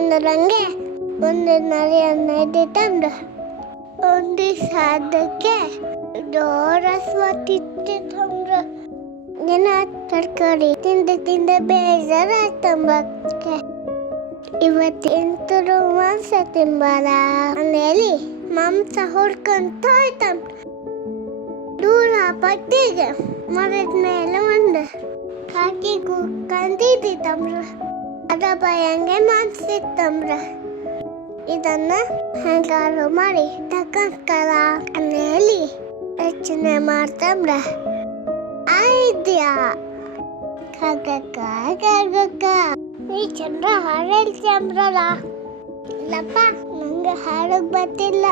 ಒಂದರಂಗೆ ಒಂದು ನರಿ ಅನ್ನೈತಂದ್ರೆ ಒಂದು ಸಾಧಕ್ಕೆ ಜೋರಸ್ವತ್ತಿತ್ತಂದ್ರೆ ದಿನ ತರಕಾರಿ ತಿಂದ ಬೇಜಾರಾಯ್ತಂಬಕ್ಕೆ ಇವತ್ತೆಂತರು ಮಾಂಸ ತಿಂಬಾರ ಅಂದೇಳಿ ಮಾಂಸ ಹೊಡ್ಕೊಂತ ಹೋಯ್ತಂ ದೂರ ಪಟ್ಟಿಗೆ ಮರದ ಮೇಲೆ ಒಂದು ಕಾಕಿ ಕೂತ್ಕೊಂಡಿದ್ದಿತ್ತಂಬ್ರ ಅದ ಭಯಂಗೆ ಮಾಂಸ ಇತ್ತಂಬ್ರ ಇದನ್ನ ಹೆಂಗಾರು ಮಾಡಿ ತಕ್ಕಂತಲ್ಲ ಅಂದೇಳಿ ರಚನೆ ಮಾಡ್ತಂಬ್ರ ಐದ್ಯಾ ಕಾಕ ನೀ ಚಂದ್ರ ಹಾಡು ಹೇಳ್ತಿಯಂಬ್ರಲ್ಲ ಇಲ್ಲಪ್ಪ ನಂಗೆ ಹಾಡಕ್ ಬರ್ತಿಲ್ಲ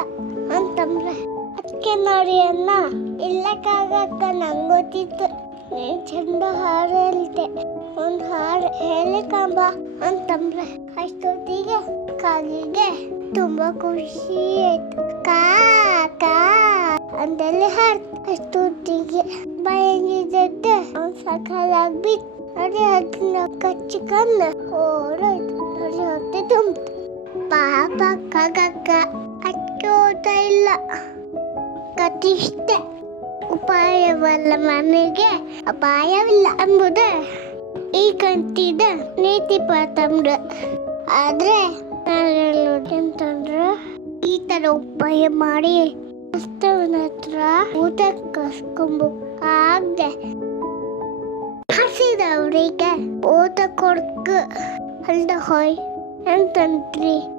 ಅಂತಂಬ್ರ ಅದಕ್ಕೆ ನೋಡಿ ಅನ್ನ ಇಲ್ಲ ಕಾಗಕ್ಕ ನಂಗೆ ಗೊತ್ತಿತ್ತು ನೀ ಚಂದ ಹಾಡು ಹೇಳ್ತೆ ಒಂದು ಹಾಡು ಹೇಳಿಕಂಬ ಅಂತಂಬ್ರ ಅಷ್ಟೊತ್ತಿಗೆ ಕಾಗಿಗೆ ತುಂಬಾ ಖುಷಿ ಆಯ್ತು ಕಾ ಅಂತೆಲ್ಲ ಹಾಡ್ ಅಷ್ಟೊತ್ತಿಗೆ ಭಯಂಗಿದ್ದೆ ಅವ್ನು ಸಕಾಲಾಗ್ಬಿಟ್ಟು ನಡಿ ಅದನ್ನ ಕಚ್ಚಿಕಂದ ಓಡೋಯ್ತು ನಡಿ ಹೊಟ್ಟೆ ತುಂಬಿತು ಪಾಪ ಕಾಗಕ್ಕ ಅಕ್ಕೆ ಓದ್ತಾ ಇಲ್ಲ ಕತಿಷ್ಟೆ ಉಪಾಯವಲ್ಲ ಮನೆಗೆ ಅಪಾಯವಿಲ್ಲ ಎಂಬುದೇ ಈ ಕಂತಿದ ನೀತಿ ಪಾಠಂಬ್ರ ಆದ್ರೆ ನಾನು ಹೇಳೋದಂತಂದ್ರೆ ಈ ತರ ಉಪಾಯ ಮಾಡಿ ಪುಸ್ತಕದ ಹತ್ರ ಊಟ ಕಸ್ಕೊಂಬ ಆಗ್ದೆ ಹಸಿದವ್ರಿಗೆ ಊಟ ಕೊಡ್ಕ ಅಲ್ದ ಹೋಯ್ ಅಂತಂದ್ರಿ.